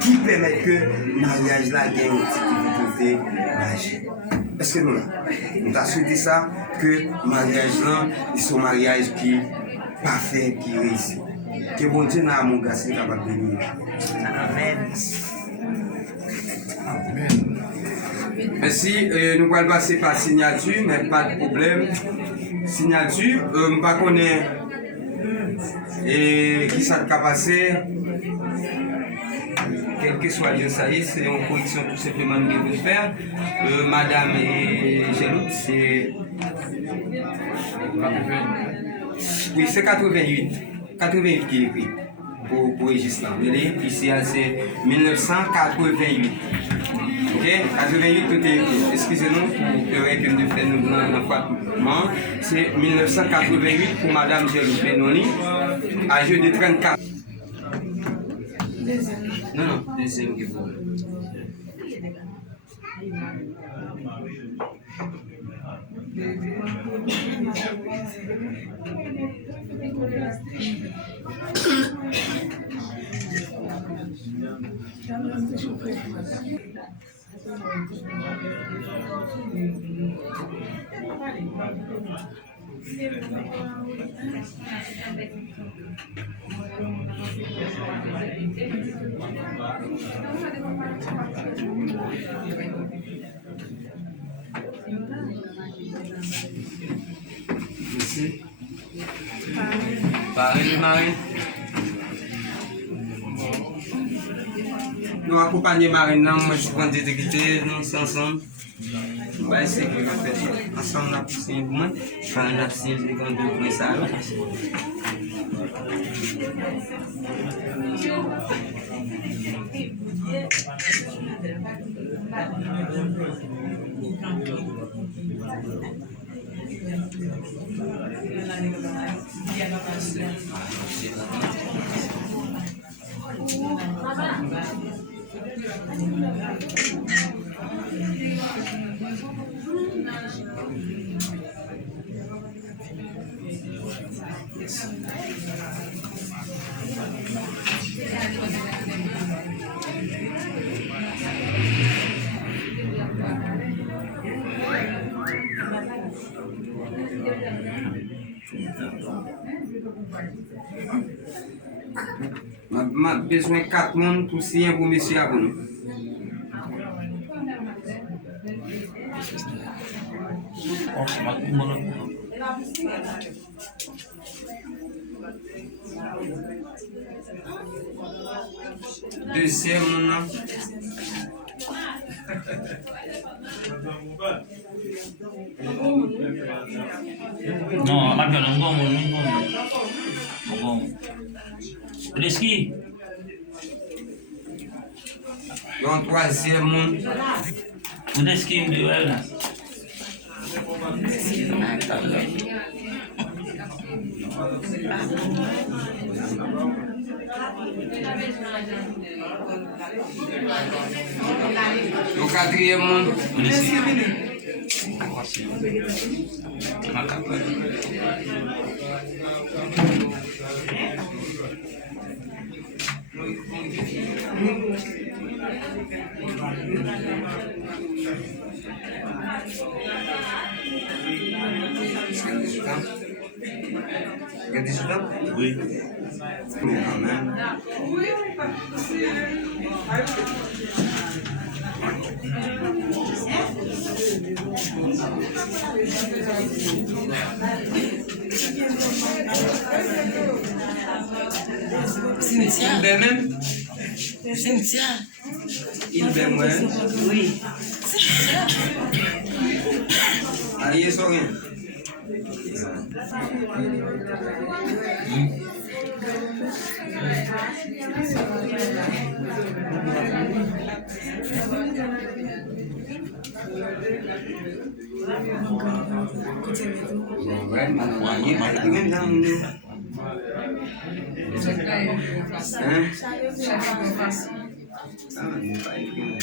qui permet que le mariage là gagne une petite difficulté magique. Est-ce que nous là, nous avons souhaité ça, que le mariage là, c'est un mariage qui est parfait, qui réussit. Que bon Dieu n'a mon gars, c'est capable de bénir. Amen. Merci, nous allons passer par signature, mais pas de problème. Signature, je ne sais pas et qui ça a passé. Quel que soit le ça y est, c'est une correction tout simplement que vous faire. Madame et Géloute, c'est. Oui, c'est 88. 88 qui est écrit pour registre. Ici, c'est 1988. Ok, 88 tout est écrit. Excusez-nous pour que nous faisons nous c'est 1988 pour Madame Géloute Benoni, âgée de 34. Non, deuxième qui pour. Ici. Pareil, Marie. Nous accompagnons Marine, moi je prends des activités, nous sommes ensemble. On va essayer de faire ça. Ensemble, on a poussé une bonne. On a poussé une bonne de ça. J'ai besoin de 4 personnes pour signer pour monsieur à vous. Deuxième, non, ma gueule, on Reski. donc troisième, Reski de elle. le quatrième, Oui. Quand même. Cynthia. Il ben même. Cynthia. Il ben moi. Oui. Cynthia. Allez, sans rien. Ouais, m'envoyer, rien dans le. Hein? Ah, il n'est pas écrit.